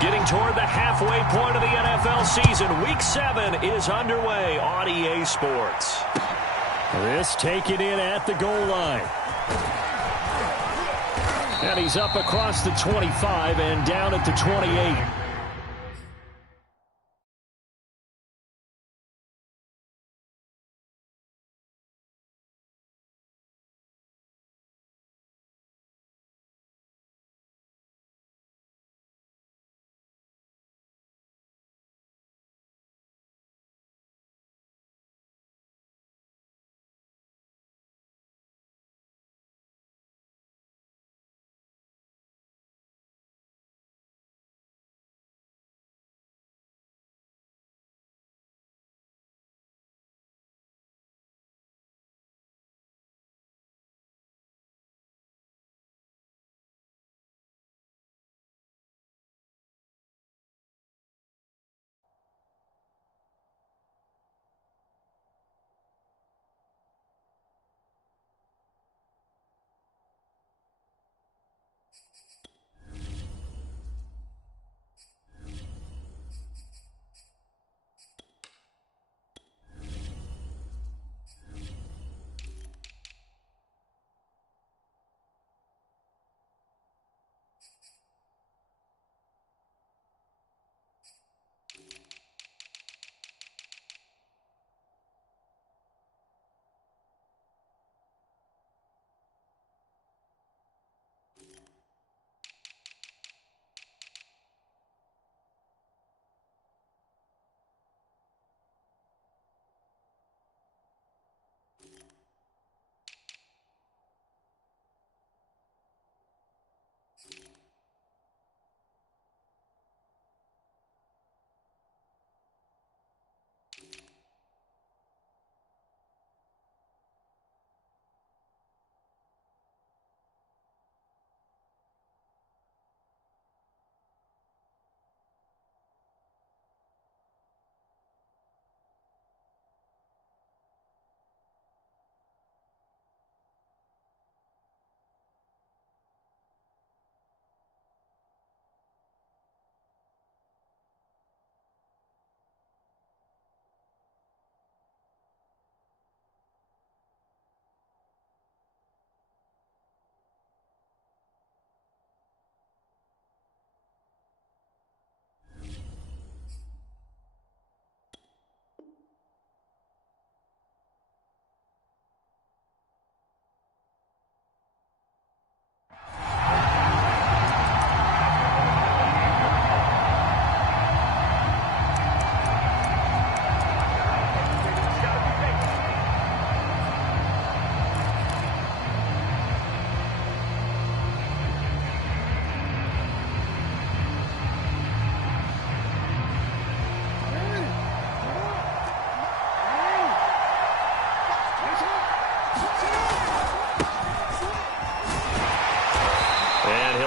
Getting toward the halfway point of the NFL season. Week 7 is underway on EA Sports. This taken in at the goal line. And he's up across the 25 and down at the 28.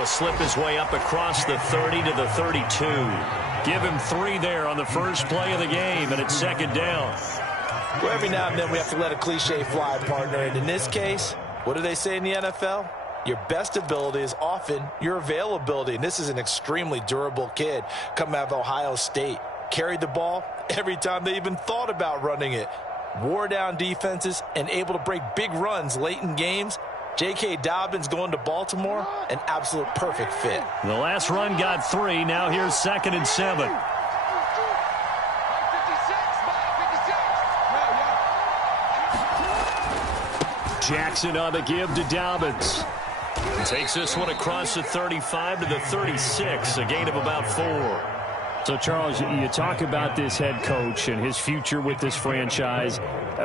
Slip his way up across the 30 to the 32. Give him 3 there on the first play of the game, and it's second down. Well, every now and then we have to let a cliche fly, partner. And in this case, what do they say in the NFL? Your best ability is often your availability. And this is an extremely durable kid coming out of Ohio State. Carried the ball every time they even thought about running it. Wore down defenses and able to break big runs late in games. J.K. Dobbins going to Baltimore, an absolute perfect fit. The last run got 3. Now here's 2nd and 7. Jackson on the give to Dobbins. Takes this one across the 35 to the 36, a gain of about 4. So, Charles, you talk about this head coach and his future with this franchise.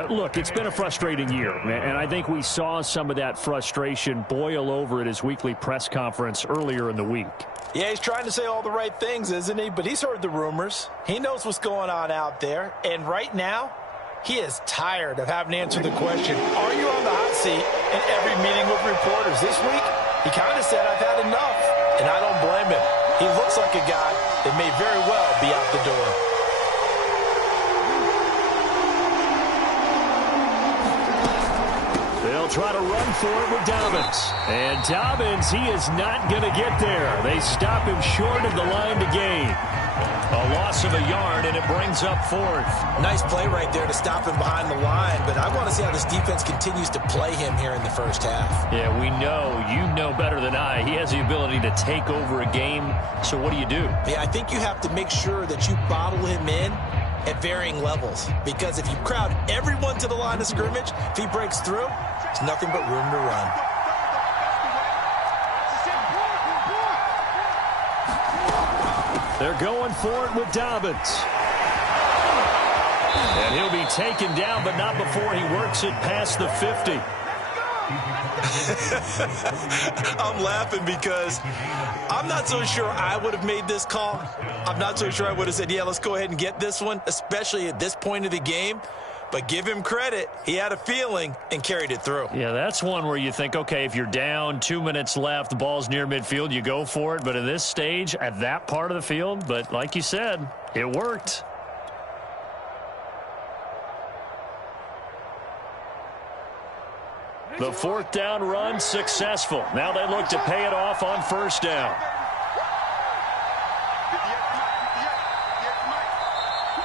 Look, it's been a frustrating year, and I think we saw some of that frustration boil over at his weekly press conference earlier in the week. Yeah, he's trying to say all the right things, isn't he? But he's heard the rumors. He knows what's going on out there. And right now, he is tired of having to answer the question, are you on the hot seat in every meeting with reporters? This week, he kind of said, I've had enough. And I don't blame him. He looks like a guy that may very well be out the door. They'll They'll try to run for it with Dobbins. And Dobbins, he is not going to get there. They stop him short of the line to gain. A loss of a yard, and it brings up fourth. Nice play right there to stop him behind the line, but I want to see how this defense continues to play him here in the first half. Yeah, we know. You know better than I. He has the ability to take over a game, so what do you do? Yeah, I think you have to make sure that you bottle him in at varying levels, because if you crowd everyone to the line of scrimmage, if he breaks through, there's nothing but room to run. They're going for it with Dobbins. And he'll be taken down, but not before he works it past the 50. I'm laughing because I'm not so sure I would have made this call. I'm not so sure I would have said, yeah, let's go ahead and get this one, especially at this point of the game. But give him credit. He had a feeling and carried it through. Yeah, that's one where you think, okay, if you're down, 2 minutes left, the ball's near midfield, you go for it. But at this stage, at that part of the field, but like you said, it worked. The fourth down run successful. Now they look to pay it off on first down.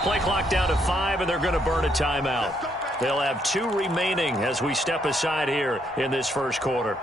Play clock down to 5, and they're going to burn a timeout. They'll have 2 remaining as we step aside here in this first quarter.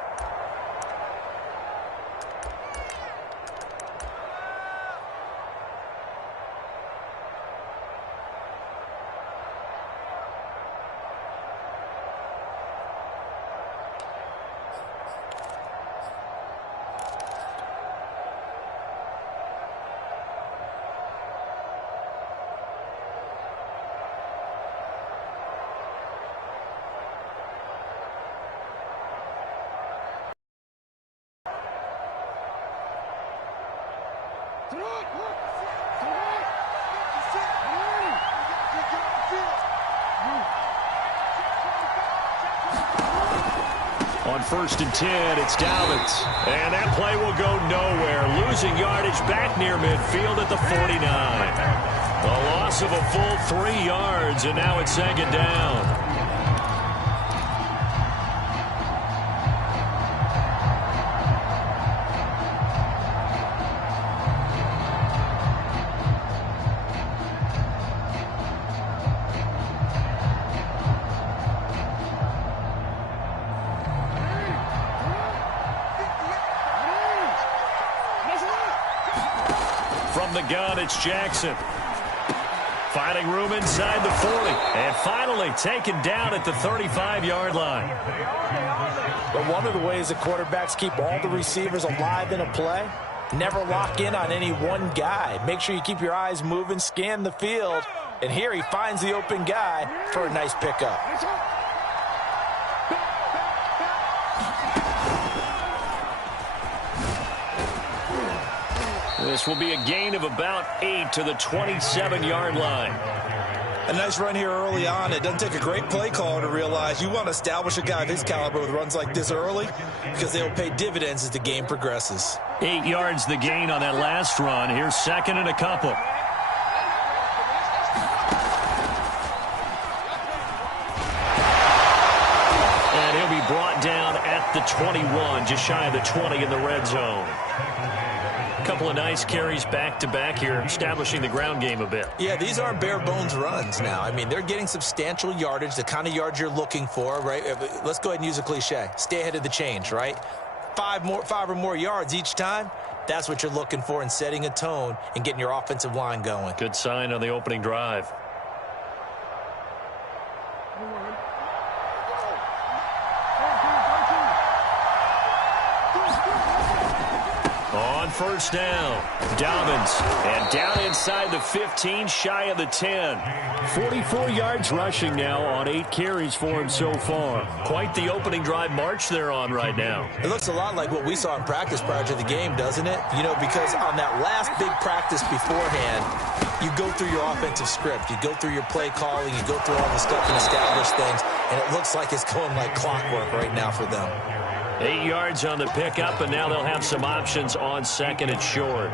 On 1st and 10, it's Dobbins. And that play will go nowhere. Losing yardage back near midfield at the 49. A loss of a full 3 yards, and now it's 2nd down. From the gun, it's Jackson. Finding room inside the 40. And finally taken down at the 35-yard line. But one of the ways that quarterbacks keep all the receivers alive in a play, never lock in on any one guy. Make sure you keep your eyes moving, scan the field. And here he finds the open guy for a nice pickup. This will be a gain of about 8 to the 27-yard line. A nice run here early on. It doesn't take a great play caller to realize you want to establish a guy of his caliber with runs like this early because they'll pay dividends as the game progresses. 8 yards the gain on that last run. Here's 2nd and a couple. And he'll be brought down at the 21, just shy of the 20 in the red zone. A couple of nice carries back-to-back here, establishing the ground game a bit. Yeah, these aren't bare-bones runs now. I mean, they're getting substantial yardage, the kind of yards you're looking for, right? Let's go ahead and use a cliche. Stay ahead of the change, right? 5 or more yards each time. That's what you're looking for in setting a tone and getting your offensive line going. Good sign on the opening drive. On first down, Dobbins, and down inside the 15, shy of the 10. 44 yards rushing now on 8 carries for him so far. Quite the opening drive march they're on right now. It looks a lot like what we saw in practice prior to the game, doesn't it? You know, because on that last big practice beforehand, you go through your offensive script. You go through your play calling. You go through all the stuff and establish things, and it looks like it's going like clockwork right now for them. 8 yards on the pickup, and now they'll have some options on 2nd and short.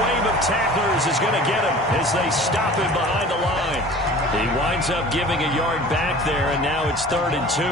wave of tacklers is going to get him as they stop him behind the line. He winds up giving a yard back there, and now it's 3rd and 2.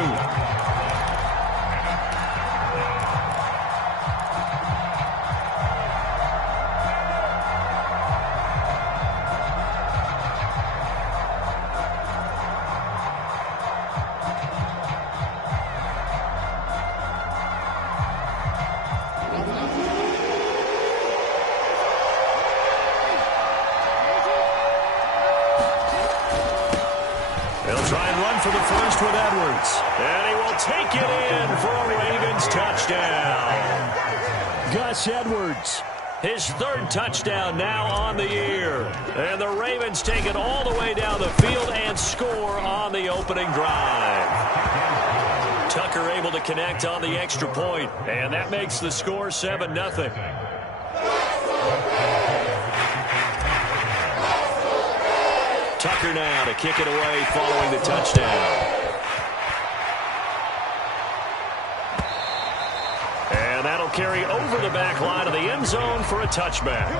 They'll try and run for the first with Edwards. And he will take it in for a Ravens touchdown. Gus Edwards, his 3rd touchdown now on the year. And the Ravens take it all the way down the field and score on the opening drive. Tucker able to connect on the extra point, and that makes the score 7-0. Tucker now to kick it away following the touchdown. And that'll carry over the back line of the end zone for a touchback.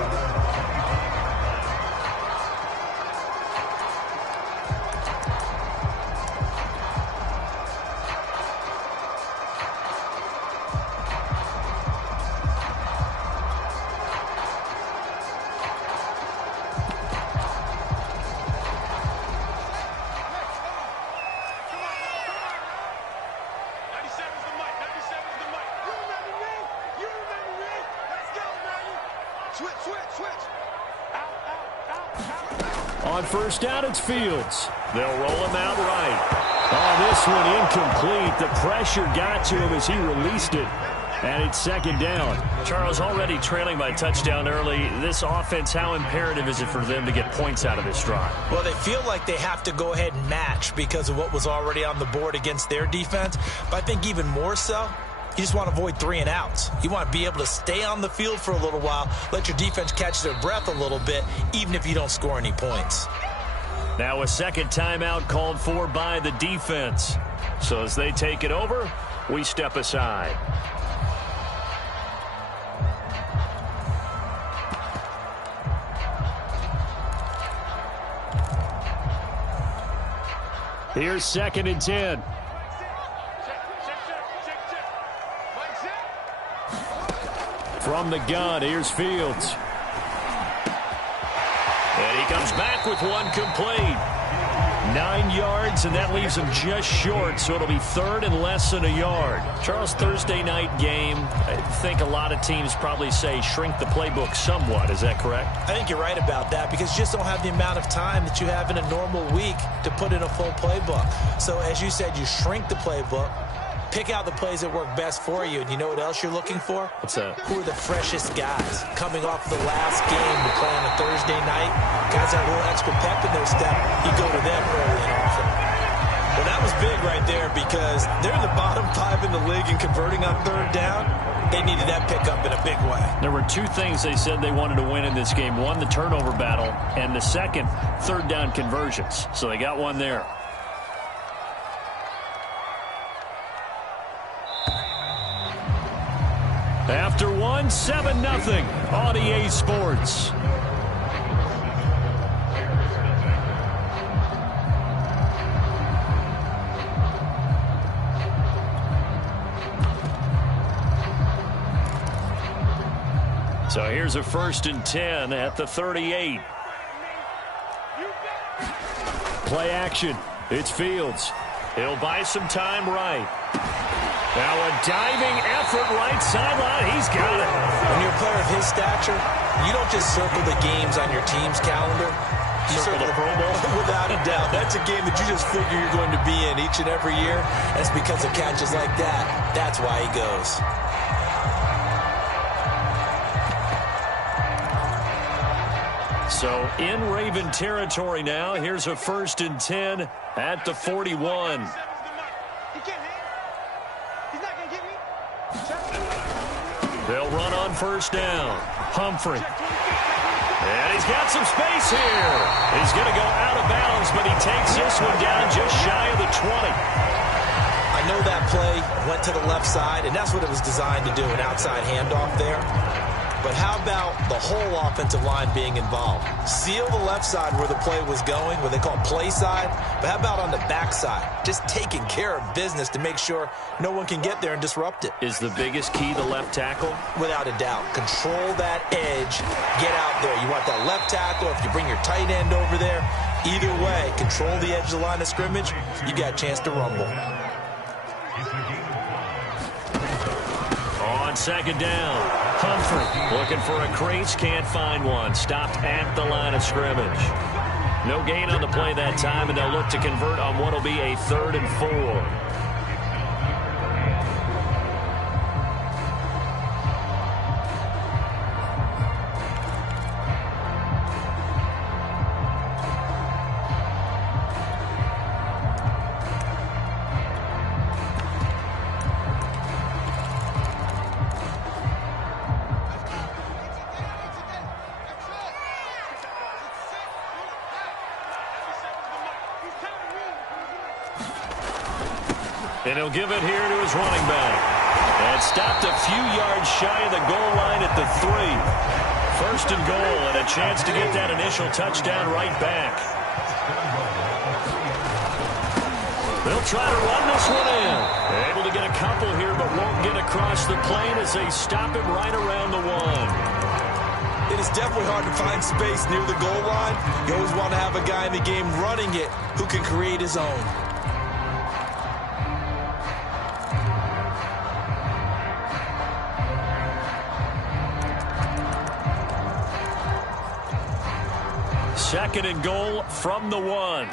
On first down, it's Fields. They'll roll him out right. Oh, this one incomplete. The pressure got to him as he released it. And it's 2nd down. Charles, already trailing by touchdown early. This offense, how imperative is it for them to get points out of this drive? Well, they feel like they have to go ahead and match because of what was already on the board against their defense. But I think even more so, you just want to avoid 3 and outs. You want to be able to stay on the field for a little while, let your defense catch their breath a little bit, even if you don't score any points. Now a second timeout called for by the defense. So as they take it over, we step aside. Here's 2nd and 10. From the gun, here's Fields. And he comes back with one complete. 9 yards, and that leaves him just short, so it'll be 3rd and less than a yard. Charles, Thursday night game, I think a lot of teams probably say shrink the playbook somewhat. Is that correct? I think you're right about that because you just don't have the amount of time that you have in a normal week to put in a full playbook. So as you said, you shrink the playbook, pick out the plays that work best for you, and you know what else you're looking for? What's that? Who are the freshest guys coming off the last game to play on a Thursday night? Guys that have a little extra pep in their step, you go to them early and often. Well, that was big right there because they're in the bottom 5 in the league and converting on 3rd down. They needed that pickup in a big way. There were 2 things they said they wanted to win in this game. One, the turnover battle, and the second, 3rd down conversions. So they got one there. After one, 7-0 on EA Sports. So here's a 1st and 10 at the 38. Play action. It's Fields. He'll buy some time right. Now a diving effort right sideline. He's got it. When you're a player of his stature, you don't just circle the games on your team's calendar. You circle the Pro Bowl. Without a doubt. That's a game that you just figure you're going to be in each and every year. That's because of catches like that. That's why he goes. So in Raven territory now. Here's a 1st and 10 at the 41. They'll run on 1st down. Humphrey. And he's got some space here. He's going to go out of bounds, but he takes this one down just shy of the 20. I know that play went to the left side, and that's what it was designed to do, an outside handoff there. But how about the whole offensive line being involved? Seal the left side where the play was going, what they call play side. But how about on the back side? Just taking care of business to make sure no one can get there and disrupt it. Is the biggest key the left tackle? Without a doubt. Control that edge. Get out there. You want that left tackle. If you bring your tight end over there, either way, control the edge of the line of scrimmage, you got a chance to rumble. On second down, Humphrey looking for a crease, can't find one. Stopped at the line of scrimmage. No gain on the play that time, and they'll look to convert on what will be a 3rd and 4. And he'll give it here to his running back. And stopped a few yards shy of the goal line at the 3. 1st and goal, and a chance to get that initial touchdown right back. They'll try to run this one in. Able to get a couple here, but won't get across the plane as they stop him right around the 1. It is definitely hard to find space near the goal line. You always want to have a guy in the game running it who can create his own. Second and goal from the 1.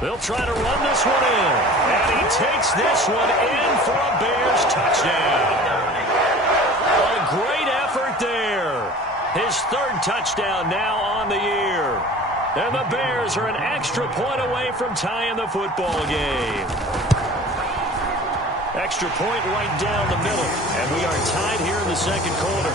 They'll try to run this one in. And he takes this one in for a Bears touchdown. A great effort there. His 3rd touchdown now on the year. And the Bears are an extra point away from tying the football game. Extra point right down the middle. And we are tied here in the second quarter.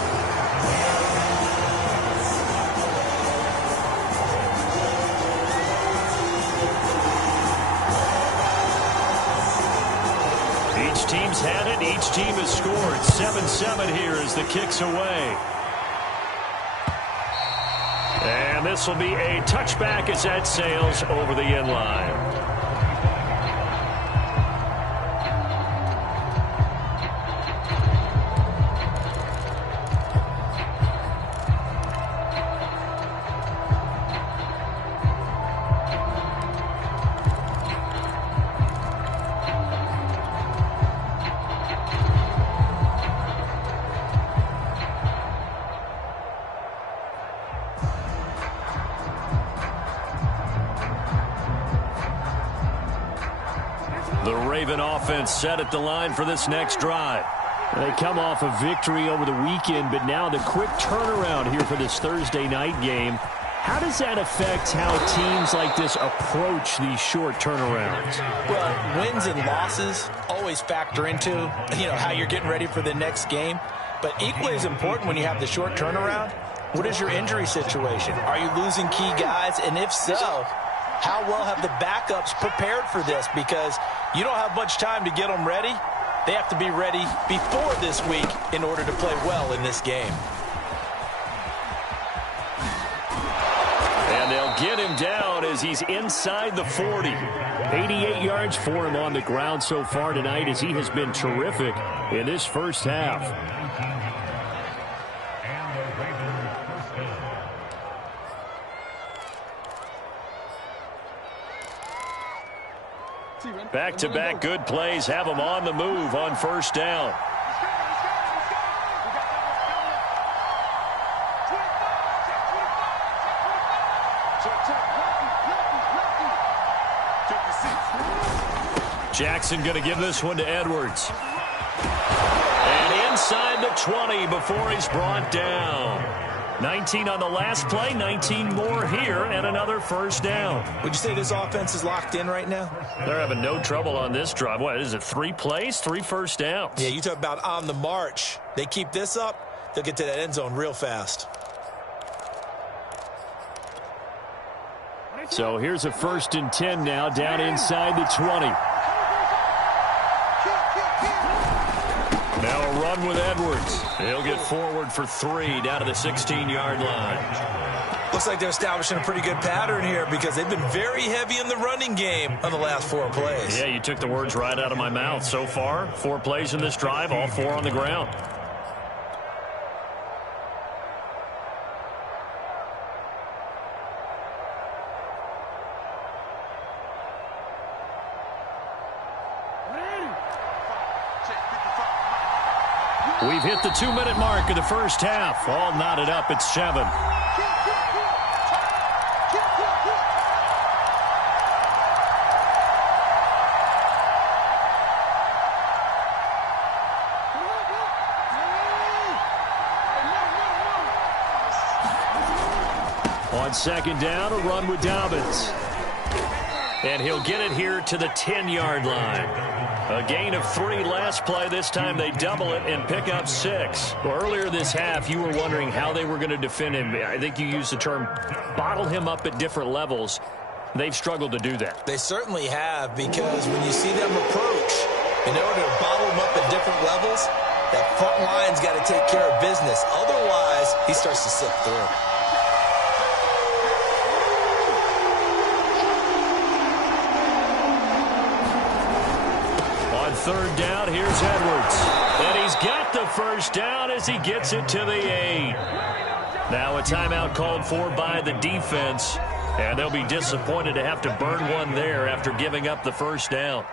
Each team's had it. Each team has scored. 7-7 here as the kick's away. And this will be a touchback as that sails over the end line. The Raven offense set at the line for this next drive. They come off a victory over the weekend, but now the quick turnaround here for this Thursday night game. How does that affect how teams like this approach these short turnarounds? Well, wins and losses always factor into, how you're getting ready for the next game. But equally as important when you have the short turnaround, what is your injury situation? Are you losing key guys? And if so, how well have the backups prepared for this? Because you don't have much time to get them ready. They have to be ready before this week in order to play well in this game. And they'll get him down as he's inside the 40. 88 yards for him on the ground so far tonight as he has been terrific in this first half. Back-to-back good plays have him on the move on first down. Jackson going to give this one to Edwards. And inside the 20 before he's brought down. 19 on the last play, 19 more here, and another first down. Would you say this offense is locked in right now? They're having no trouble on this drive. What is it, 3 plays, 3 first downs? Yeah, you talk about on the march. They keep this up, they'll get to that end zone real fast. So here's a 1st and 10 now, down inside the 20. Now a run with Edwards. He'll get forward for 3 down to the 16-yard line. Looks like they're establishing a pretty good pattern here because they've been very heavy in the running game on the last 4 plays. Yeah, you took the words right out of my mouth. So far, 4 plays in this drive, all 4 on the ground. We've hit the 2-minute mark of the first half. All knotted up at 7. On 2nd down, a run with Dobbins. And he'll get it here to the 10-yard line. A gain of 3 last play. This time they double it and pick up 6. Well, earlier this half, you were wondering how they were going to defend him. I think you used the term bottle him up at different levels. They've struggled to do that. They certainly have, because when you see them approach, in order to bottle him up at different levels, that front line's got to take care of business. Otherwise, he starts to slip through. On 3rd down, here's Edwards. And he's got the 1st down as he gets it to the 8. Now a timeout called for by the defense. And they'll be disappointed to have to burn one there after giving up the 1st down.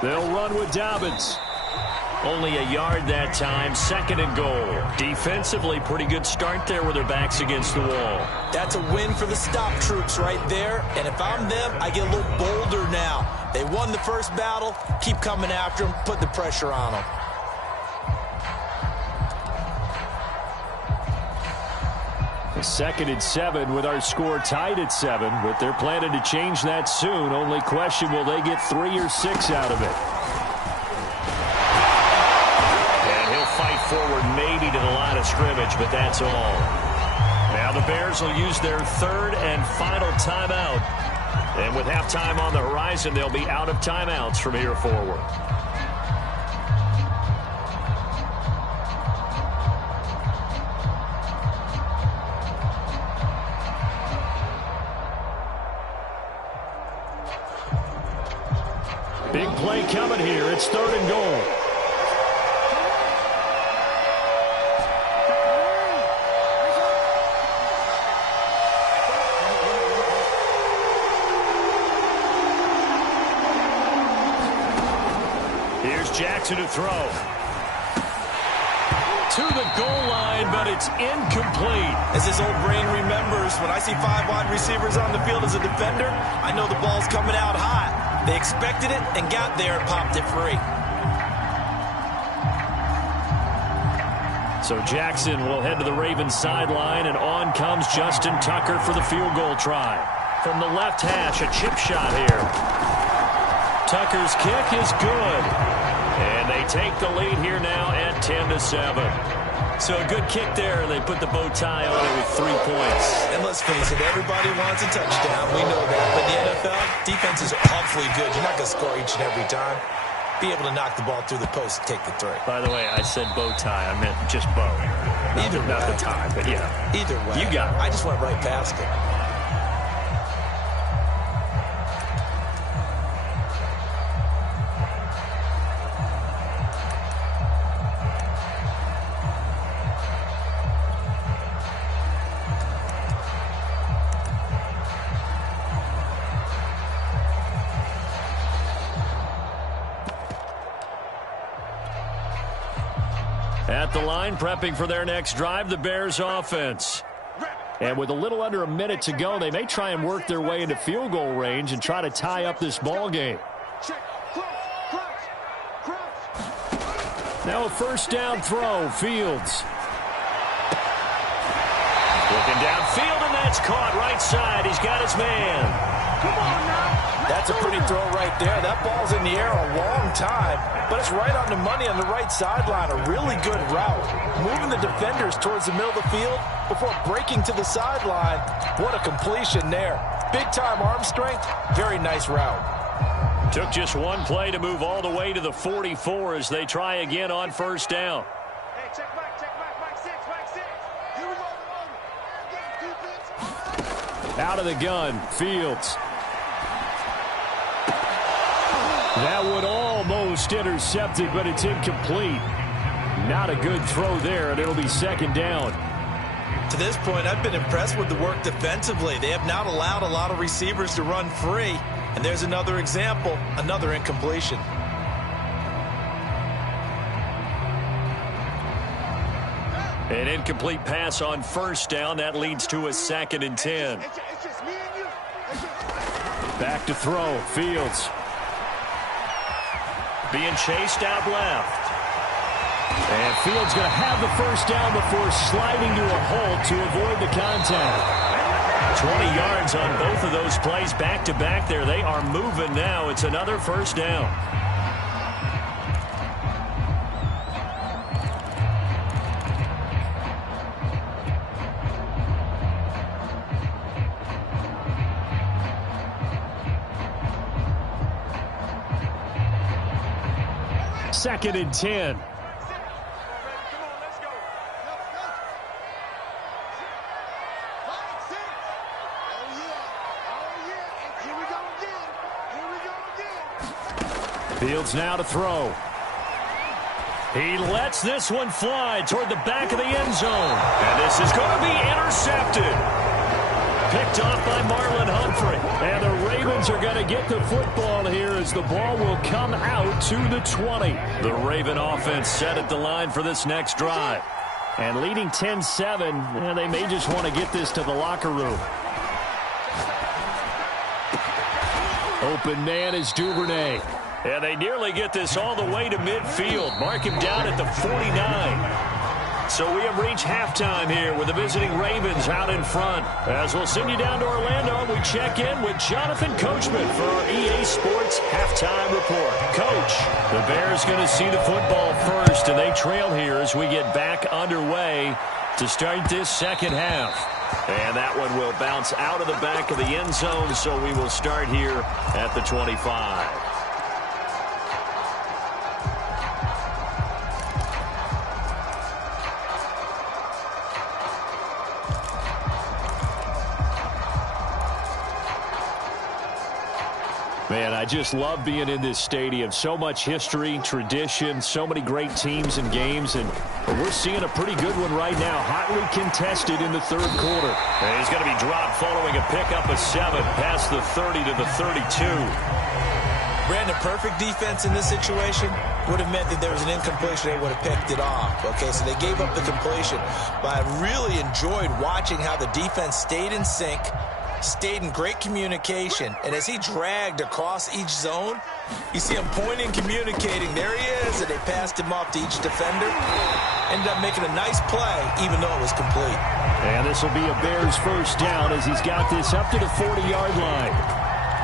They'll run with Dobbins. Only a yard that time, 2nd and goal. Defensively, pretty good start there with their backs against the wall. That's a win for the stop troops right there. And if I'm them, I get a little bolder now. They won the first battle. Keep coming after them. Put the pressure on them. A 2nd and 7 with our score tied at 7, but they're planning to change that soon. Only question, will they get 3 or 6 out of it? And he'll fight forward maybe to the line of scrimmage, but that's all. Now the Bears will use their 3rd and final timeout. And with halftime on the horizon, they'll be out of timeouts from here forward. Big play coming here. It's 3rd and goal. Here's Jackson to throw. To the goal line, but it's incomplete. As his old brain remembers, when I see 5 wide receivers on the field as a defender, I know the ball's coming out hot. They expected it and got there and popped it free. So Jackson will head to the Ravens sideline, and on comes Justin Tucker for the field goal try. From the left hash, a chip shot here. Tucker's kick is good. And they take the lead here now at 10-7. So a good kick there. They put the bow tie on it with 3 points. And let's face it, everybody wants a touchdown. We know that. But the NFL, defenses are awfully good. You're not going to score each and every time. Be able to knock the ball through the post and take the 3. By the way, I said bow tie. I meant just bow. Either way. Not the tie, but yeah. Either way. You got it. I just went right past it. At the line, prepping for their next drive, the Bears offense. And with a little under a minute to go, they may try and work their way into field goal range and try to tie up this ball game. Now a first down throw, Fields. Looking downfield, and that's caught right side. He's got his man. Come on now. That's a pretty throw right there. That ball's in the air a long time, but it's right on the money on the right sideline. A really good route. Moving the defenders towards the middle of the field before breaking to the sideline. What a completion there. Big-time arm strength. Very nice route. Took just one play to move all the way to the 44 as they try again on first down. Hey, check back, back six. Here we go. Out of the gun, Fields. That would almost intercepted, but it's incomplete. Not a good throw there, and it'll be second down. To this point, I've been impressed with the work defensively. They have not allowed a lot of receivers to run free. And there's another example, another incompletion. An incomplete pass on first down. That leads to a 2nd and 10. Back to throw, Fields. Being chased out left. And Fields going to have the first down before sliding to a halt to avoid the contact. 20 yards on both of those plays back-to-back there. They are moving now. It's another first down. Second and 10. Fields now to throw. He lets this one fly toward the back of the end zone. And this is going to be intercepted. Picked off by Marlon Humphrey. And the Ravens are going to get the football here as the ball will come out to the 20. The Raven offense set at the line for this next drive. And leading 10-7, they may just want to get this to the locker room. Open man is Duvernay. And they nearly get this all the way to midfield. Mark him down at the 49. So we have reached halftime here with the visiting Ravens out in front. As we'll send you down to Orlando, we check in with Jonathan Coachman for our EA Sports Halftime Report. Coach, the Bears going to see the football first, and they trail here as we get back underway to start this second half. And that one will bounce out of the back of the end zone, so we will start here at the 25. Man, I just love being in this stadium. So much history, tradition, so many great teams and games, and we're seeing a pretty good one right now. Hotly contested in the third quarter. And he's going to be dropped following a pickup of 7 past the 30 to the 32. Brandon, perfect defense in this situation would have meant that there was an incompletion. They would have picked it off. Okay, so they gave up the completion. But I really enjoyed watching how the defense stayed in sync, stayed in great communication, and as he dragged across each zone, you see him pointing, communicating. There he is, and they passed him off to each defender. Ended up making a nice play, even though it was complete. And this will be a Bears first down as he's got this up to the 40-yard line.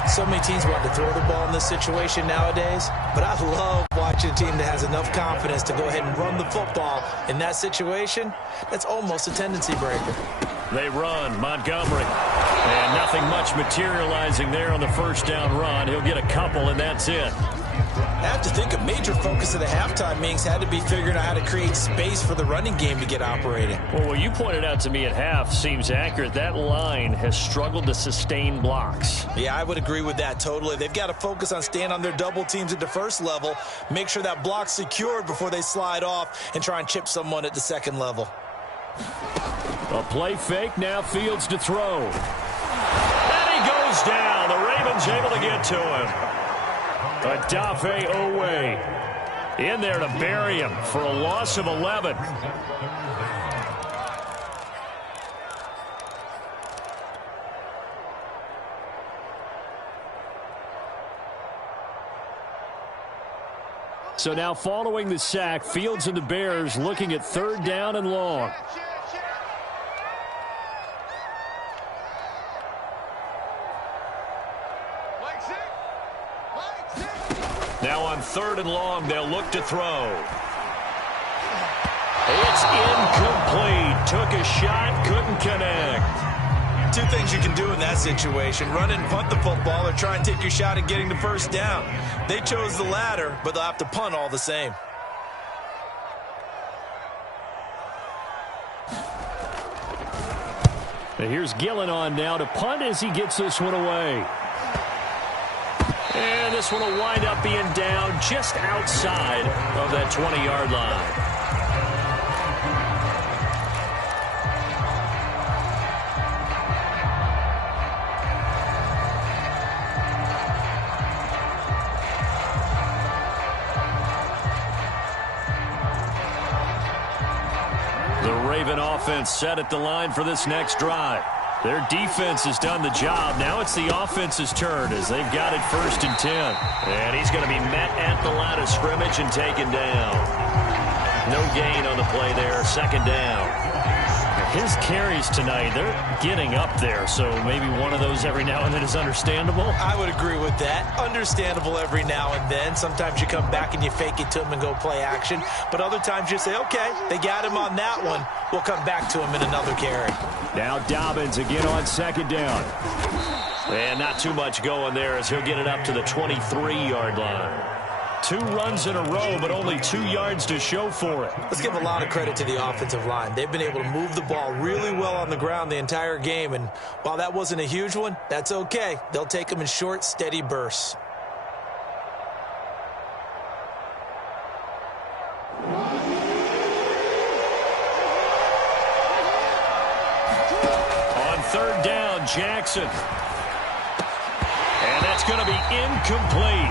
So many teams want to throw the ball in this situation nowadays, but I love watching a team that has enough confidence to go ahead and run the football. In that situation, that's almost a tendency breaker. They run, Montgomery. And nothing much materializing there on the first down run. He'll get a couple, and that's it. I have to think a major focus of the halftime meetings had to be figuring out how to create space for the running game to get operating. Well, what you pointed out to me at half seems accurate. That line has struggled to sustain blocks. Yeah, I would agree with that totally. They've got to focus on staying on their double teams at the first level, make sure that block's secured before they slide off and try and chip someone at the second level. A play fake, now Fields to throw. And he goes down. The Ravens able to get to him. Odafe Owe. In there to bury him for a loss of 11. So now following the sack, Fields and the Bears looking at 3rd down and long. Now on 3rd and long, they'll look to throw. It's incomplete. Took a shot, couldn't connect. Two things you can do in that situation: run and punt the football, or try and take your shot at getting the 1st down. They chose the latter, but they'll have to punt all the same. And here's Gillen on now to punt as he gets this one away. And this one will wind up being down just outside of that 20-yard line. Offense set at the line for this next drive. Their defense has done the job. Now it's the offense's turn as they've got it 1st and 10. And he's going to be met at the line of scrimmage and taken down. No gain on the play there. 2nd down. His carries tonight, they're getting up there, so maybe one of those every now and then is understandable. I would agree with that. Understandable every now and then. Sometimes you come back and you fake it to him and go play action. But other times you say, okay, they got him on that one. We'll come back to him in another carry. Now Dobbins again on 2nd down. And not too much going there as he'll get it up to the 23-yard line. 2 runs in a row, but only 2 yards to show for it. Let's give a lot of credit to the offensive line. They've been able to move the ball really well on the ground the entire game. And while that wasn't a huge one, that's okay. They'll take them in short, steady bursts. On 3rd down, Jackson. And that's going to be incomplete.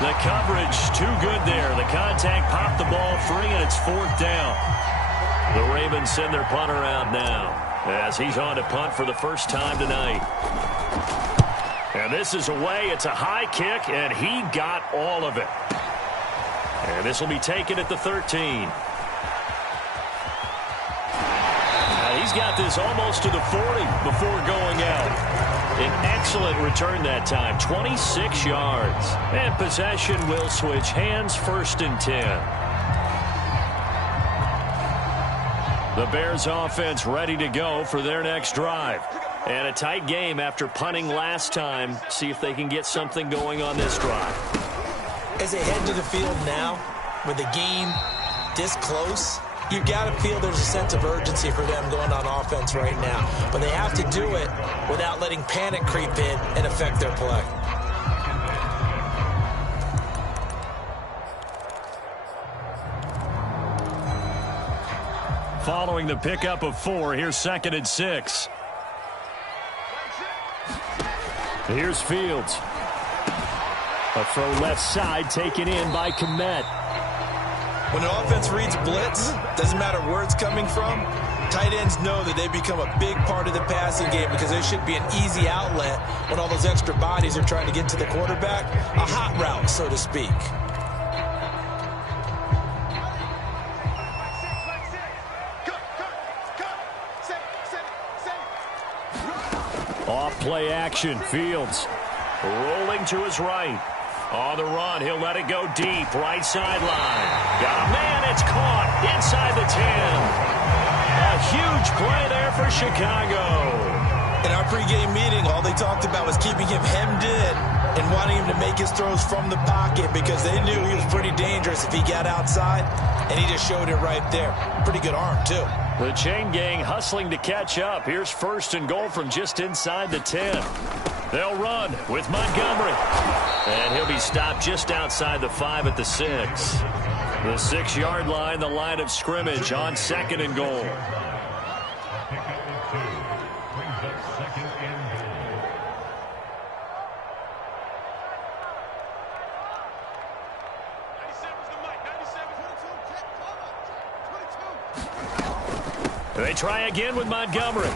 The coverage too good there. The contact popped the ball free, and it's 4th down. The Ravens send their punter out now as he's on to punt for the first time tonight. And this is away. It's a high kick, and he got all of it. And this will be taken at the 13. Now he's got this almost to the 40 before going out. An excellent return that time, 26 yards. And possession will switch hands, 1st and 10. The Bears offense ready to go for their next drive. And a tight game after punting last time. See if they can get something going on this drive. As they head to the field now, with the game this close, you've got to feel there's a sense of urgency for them going on offense right now. But they have to do it without letting panic creep in and affect their play. Following the pickup of 4, here's 2nd and 6. Here's Fields. A throw left side taken in by Kmet. When an offense reads blitz, doesn't matter where it's coming from, tight ends know that they become a big part of the passing game because they should be an easy outlet when all those extra bodies are trying to get to the quarterback. A hot route, so to speak. Off play action, Fields rolling to his right. On the run, he'll let it go deep, right sideline. Got a man, it's caught inside the 10. A huge play there for Chicago. In our pregame meeting, all they talked about was keeping him hemmed in and wanting him to make his throws from the pocket because they knew he was pretty dangerous if he got outside, and he just showed it right there. Pretty good arm, too. The chain gang hustling to catch up. Here's 1st and goal from just inside the 10. They'll run with Montgomery. And he'll be stopped just outside the 5 at the 6. The 6-yard line, the line of scrimmage on 2nd and goal. They try again with Montgomery.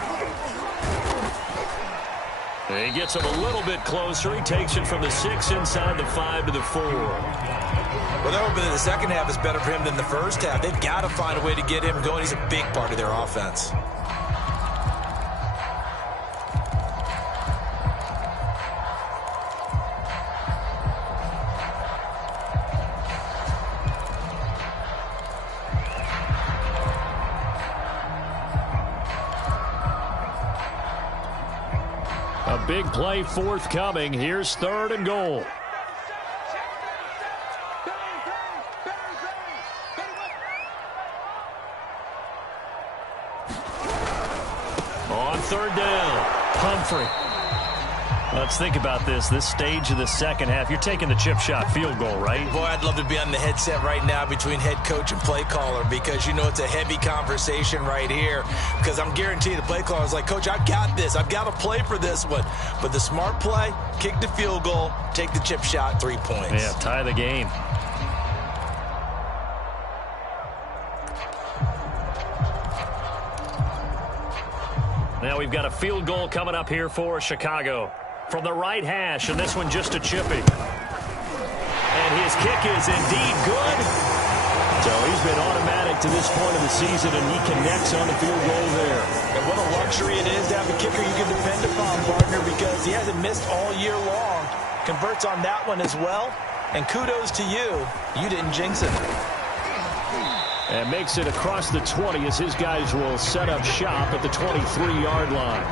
He gets him a little bit closer. He takes it from the 6 inside the 5 to the 4. Well, they're hoping that the second half is better for him than the first half. They've got to find a way to get him going. He's a big part of their offense. A big play forthcoming. Here's 3rd and goal. On 3rd down, Humphrey. Let's think about this stage of the second half. You're taking the chip shot field goal, right? Boy, I'd love to be on the headset right now between head coach and play caller, because you know it's a heavy conversation right here, because I'm guaranteed the play caller is like, Coach, I've got this. I've got to play for this one. But the smart play, kick the field goal, take the chip shot, 3 points. Yeah, tie the game. Now we've got a field goal coming up here for Chicago. From the right hash, and this one just a chippy. And his kick is indeed good. So he's been automatic to this point of the season, and he connects on the field goal there. And what a luxury it is to have a kicker you can depend upon, partner, because he hasn't missed all year long. Converts on that one as well. And kudos to you. You didn't jinx it. And makes it across the 20 as his guys will set up shop at the 23-yard line.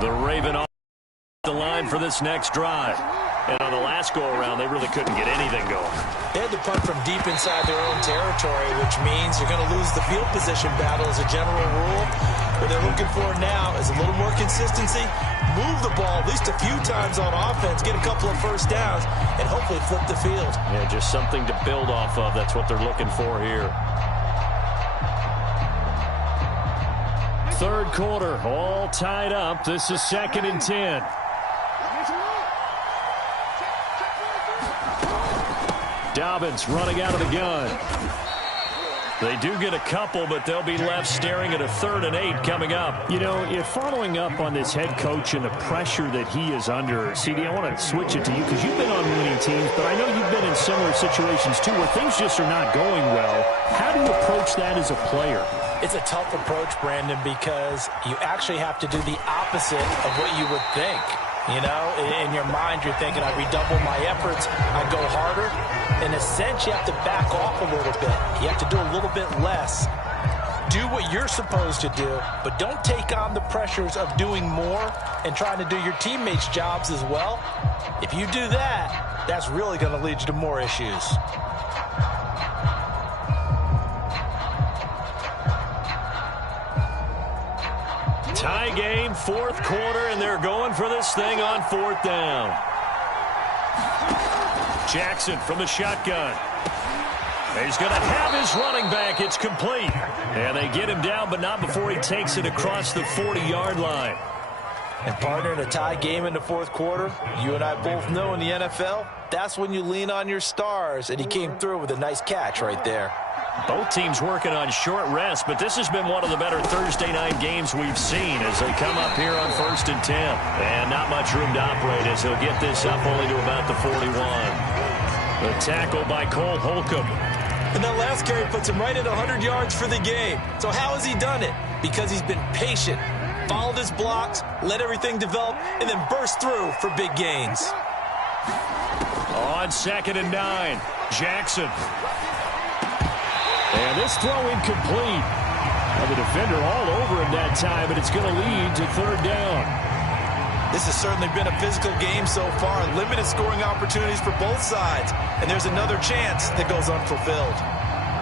The Raven off the line for this next drive. And on the last go-around, they really couldn't get anything going. They had to punt from deep inside their own territory, which means you're going to lose the field position battle as a general rule. What they're looking for now is a little more consistency, move the ball at least a few times on offense, get a couple of first downs, and hopefully flip the field. Yeah, just something to build off of. That's what they're looking for here. 3rd quarter, all tied up. This is 2nd and 10. Dobbins running out of the gun. They do get a couple, but they'll be left staring at a 3rd and 8 coming up. You know, if following up on this head coach and the pressure that he is under, CD, I want to switch it to you because you've been on winning teams, but I know you've been in similar situations too where things just are not going well. How do you approach that as a player? It's a tough approach, Brandon, because you actually have to do the opposite of what you would think. You know, in your mind, you're thinking, I redouble my efforts, I go harder. In a sense, you have to back off a little bit. You have to do a little bit less. Do what you're supposed to do, but don't take on the pressures of doing more and trying to do your teammates' jobs as well. If you do that, that's really going to lead you to more issues. Tie game, 4th quarter, and they're going for this thing on 4th down. Jackson from the shotgun. He's going to have his running back. It's complete. And they get him down, but not before he takes it across the 40-yard line. And partner, in a tie game in the 4th quarter, you and I both know in the NFL, that's when you lean on your stars. And he came through with a nice catch right there. Both teams working on short rest, but this has been one of the better Thursday night games we've seen as they come up here on 1st and 10. And not much room to operate as he'll get this up only to about the 41. The tackle by Cole Holcomb. And that last carry puts him right at 100 yards for the game. So how has he done it? Because he's been patient, followed his blocks, let everything develop, and then burst through for big gains. On 2nd and 9, Jackson. And this throw incomplete. Now the defender all over him that time, but it's going to lead to 3rd down. This has certainly been a physical game so far. Limited scoring opportunities for both sides. And there's another chance that goes unfulfilled.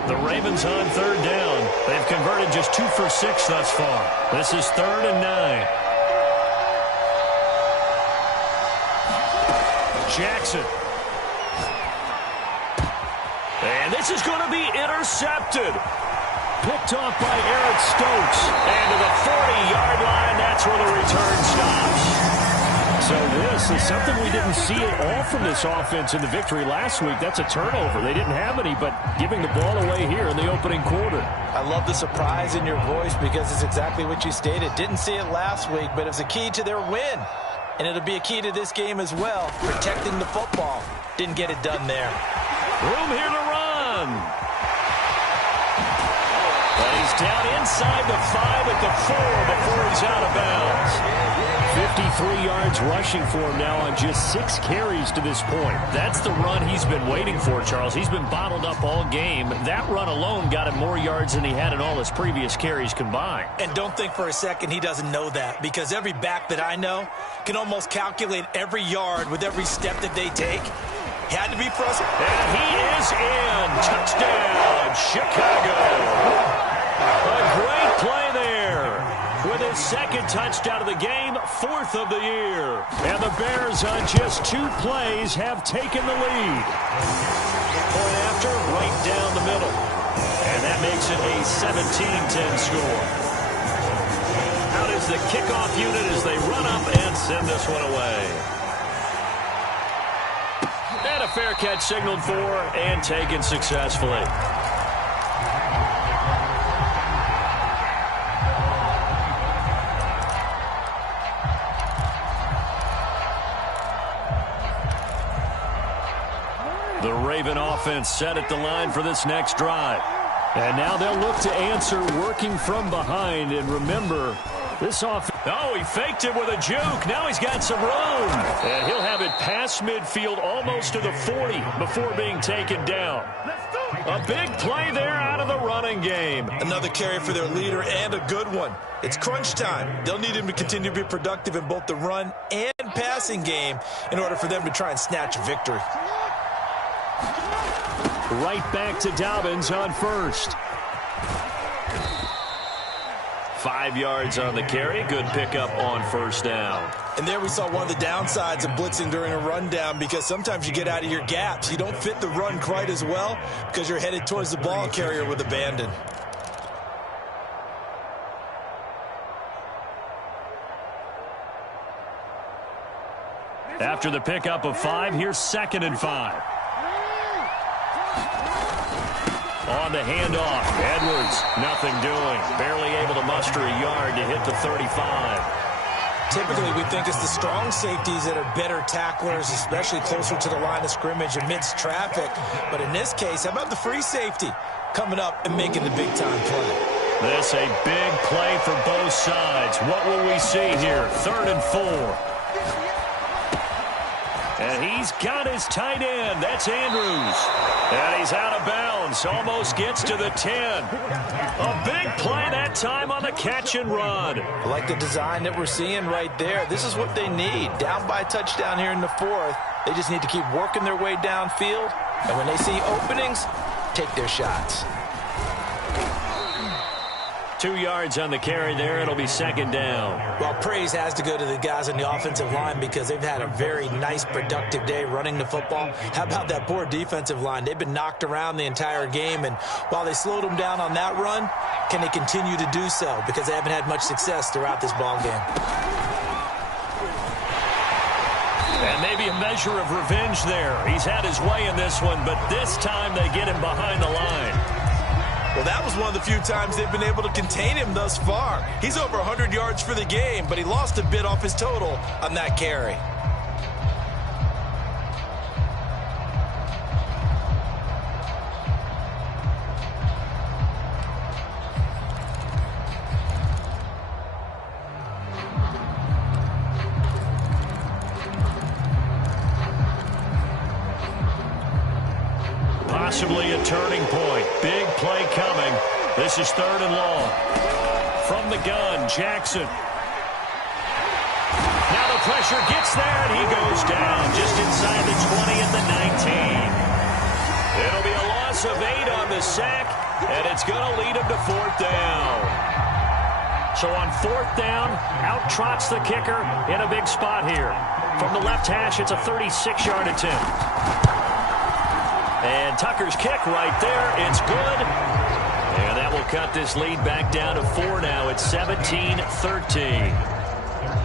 The Ravens on 3rd down. They've converted just 2 for 6 thus far. This is 3rd and 9. Jackson. And this is going to be intercepted. Picked off by Eric Stokes. And to the 40-yard line, that's where the return stops. So this is something we didn't see at all from this offense in the victory last week. That's a turnover. They didn't have any, but giving the ball away here in the opening quarter. I love the surprise in your voice because it's exactly what you stated. Didn't see it last week, but it was a key to their win. And it'll be a key to this game as well, protecting the football. Didn't get it done there. Room here to run. But he's down inside the 5 at the 4 before he's out of bounds. 53 yards rushing for him now on just 6 carries to this point. That's the run he's been waiting for, Charles. He's been bottled up all game. That run alone got him more yards than he had in all his previous carries combined. And don't think for a second he doesn't know that, because every back that I know can almost calculate every yard with every step that they take. Had to be frustrated. And he is in. Touchdown, Chicago. A great play there. With his second touchdown of the game, 4th of the year. And the Bears on just 2 plays have taken the lead. Point after, right down the middle. And that makes it a 17-10 score. Out is the kickoff unit as they run up and send this one away. And a fair catch signaled for and taken successfully. The Raven offense set at the line for this next drive. And now they'll look to answer working from behind. And remember, this offense... Oh, he faked it with a juke. Now he's got some room. And he'll have it past midfield almost to the 40 before being taken down. A big play there out of the running game. Another carry for their leader and a good one. It's crunch time. They'll need him to continue to be productive in both the run and passing game in order for them to try and snatch a victory. Right back to Dobbins on first. 5 yards on the carry. Good pickup on first down. And there we saw one of the downsides of blitzing during a rundown, because sometimes you get out of your gaps. You don't fit the run quite as well because you're headed towards the ball carrier with abandon. After the pickup of 5, here's 2nd and 5. On the handoff, Edwards, nothing doing. Barely able to muster a yard to hit the 35. Typically, we think it's the strong safeties that are better tacklers, especially closer to the line of scrimmage amidst traffic. But in this case, how about the free safety coming up and making the big-time play? This a big play for both sides. What will we see here? 3rd and 4. And he's got his tight end. That's Andrews. And he's out of bounds. Almost gets to the 10. A big play that time on the catch and run. I like the design that we're seeing right there. This is what they need. Down by a touchdown here in the 4th. They just need to keep working their way downfield. And when they see openings, take their shots. 2 yards on the carry there. It'll be 2nd down. Well, praise has to go to the guys on the offensive line because they've had a very nice, productive day running the football. How about that poor defensive line? They've been knocked around the entire game, and while they slowed them down on that run, can they continue to do so? Because they haven't had much success throughout this ball game. And maybe a measure of revenge there. He's had his way in this one, but this time they get him behind the line. Well, that was one of the few times they've been able to contain him thus far. He's over 100 yards for the game, but he lost a bit off his total on that carry. Possibly a turning point. Big play coming. This is 3rd and long. From the gun, Jackson. Now the pressure gets there, and he goes down just inside the 20 at the 19. It'll be a loss of 8 on the sack, and it's going to lead him to 4th down. So on 4th down, out trots the kicker in a big spot here. From the left hash, it's a 36-yard attempt. And Tucker's kick right there. It's good. And that will cut this lead back down to 4 now. It's 17-13.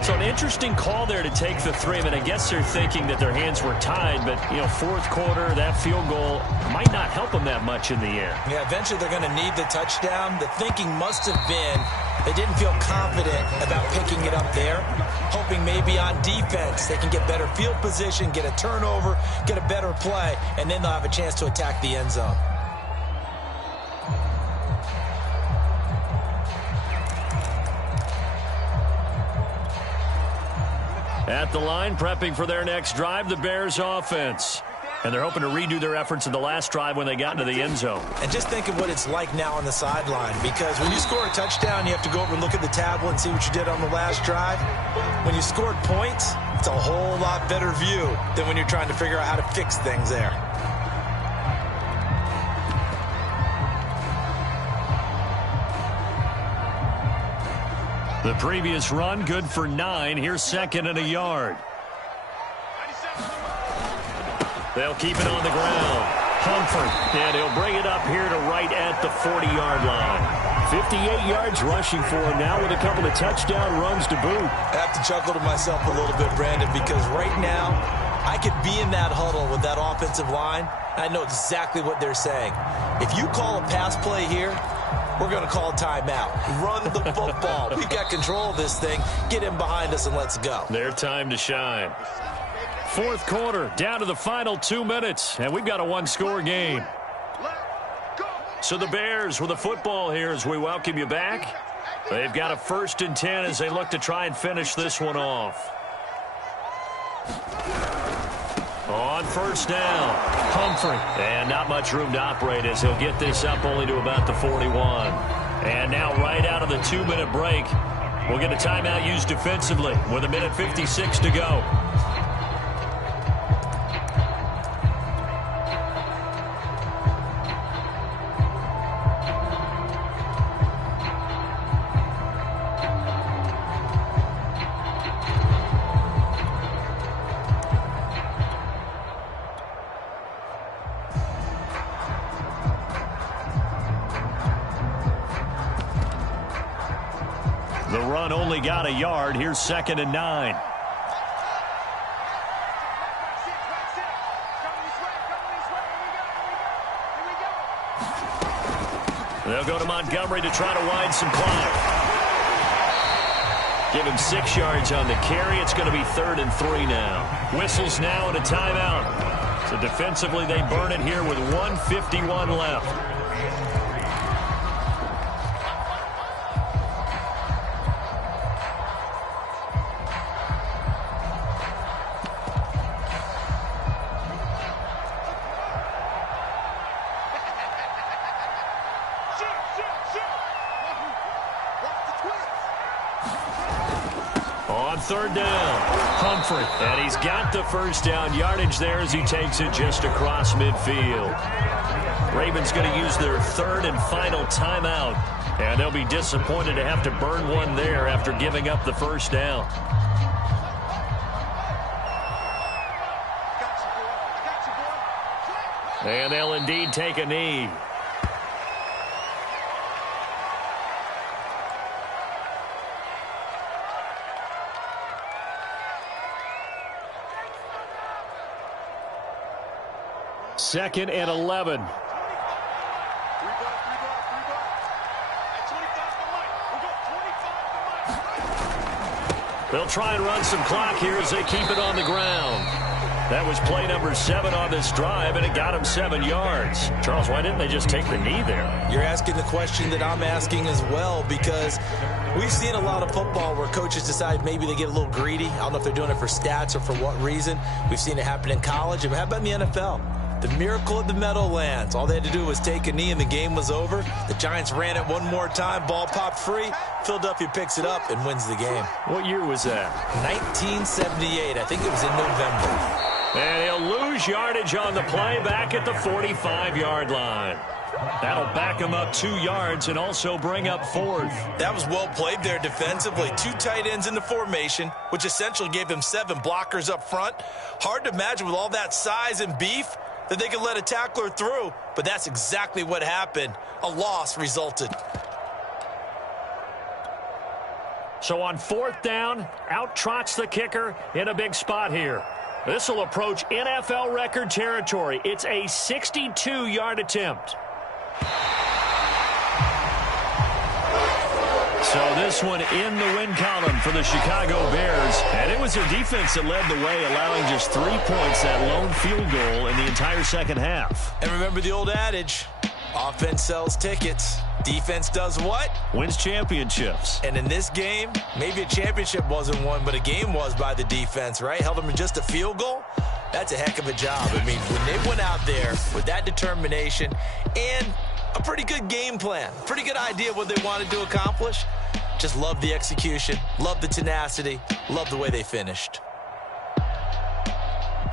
So an interesting call there to take the 3. I mean, I guess they're thinking that their hands were tied, but, you know, fourth quarter, that field goal might not help them that much in the air. Yeah, eventually they're going to need the touchdown. The thinking must have been they didn't feel confident about picking it up there, hoping maybe on defense they can get better field position, get a turnover, get a better play, and then they'll have a chance to attack the end zone. At the line, prepping for their next drive, the Bears offense. And they're hoping to redo their efforts in the last drive when they got into the end zone. And just think of what it's like now on the sideline, because when you score a touchdown, you have to go over and look at the tablet and see what you did on the last drive. When you scored points, it's a whole lot better view than when you're trying to figure out how to fix things there. The previous run, good for 9. Here's 2nd and a yard. They'll keep it on the ground. Humphrey, and he'll bring it up here to right at the 40-yard line. 58 yards rushing for him now with a couple of touchdown runs to boot. I have to chuckle to myself a little bit, Brandon, because right now I could be in that huddle with that offensive line. I know exactly what they're saying. If you call a pass play here, we're going to call timeout. Run the football. We've got control of this thing. Get him behind us and let's go. Their time to shine. Fourth quarter, down to the final 2 minutes, and we've got a one-score game. So the Bears with the football here as we welcome you back. They've got a 1st and 10 as they look to try and finish this one off. On 1st down, Humphrey. And not much room to operate as he'll get this up only to about the 41. And now right out of the 2-minute break, we'll get a timeout used defensively with 1:56 to go. The run only got a yard. Here's 2nd and 9. They'll go to Montgomery to try to wind some clock. Give him 6 yards on the carry. It's going to be 3rd and 3 now. Whistles now and a timeout. So defensively they burn it here with 1:51 left. On 3rd down, Humphrey. And he's got the 1st down yardage there as he takes it just across midfield. Ravens going to use their 3rd and final timeout. And they'll be disappointed to have to burn one there after giving up the 1st down. And they'll indeed take a knee. Second and 11. They'll try and run some clock here as they keep it on the ground. That was play number 7 on this drive, and it got him 7 yards. Charles, why didn't they just take the knee there? You're asking the question that I'm asking as well, because we've seen a lot of football where coaches decide maybe they get a little greedy. I don't know if they're doing it for stats or for what reason. We've seen it happen in college. How about in the NFL? The miracle of the Meadowlands. All they had to do was take a knee and the game was over. The Giants ran it one more time. Ball popped free. Philadelphia picks it up and wins the game. What year was that? 1978. I think it was in November. And he'll lose yardage on the play back at the 45-yard line. That'll back him up 2 yards and also bring up 4th. That was well played there defensively. 2 tight ends in the formation, which essentially gave him 7 blockers up front. Hard to imagine with all that size and beef that they could let a tackler through, but that's exactly what happened. A loss resulted. So on 4th down, out trots the kicker in a big spot here. This will approach NFL record territory. It's a 62-yard attempt. So this one in the win column for the Chicago Bears. And it was their defense that led the way, allowing just 3 points, that lone field goal in the entire second half. And remember the old adage, offense sells tickets. Defense does what? Wins championships. And in this game, maybe a championship wasn't won, but a game was by the defense, right? Held them to just a field goal. That's a heck of a job. I mean, when they went out there with that determination and a pretty good game plan, pretty good idea what they wanted to accomplish, just love the execution, love the tenacity, love the way they finished.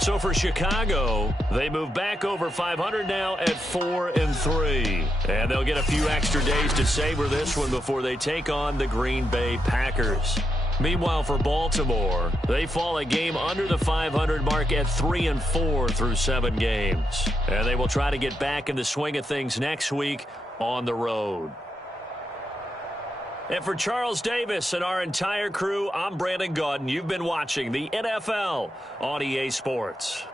So for Chicago, they move back over 500 now at 4-3. And they'll get a few extra days to savor this one before they take on the Green Bay Packers. Meanwhile, for Baltimore, they fall a game under the 500 mark at 3-4 through 7 games. And they will try to get back in the swing of things next week on the road. And for Charles Davis and our entire crew, I'm Brandon Gaudin. You've been watching the NFL on EA Sports.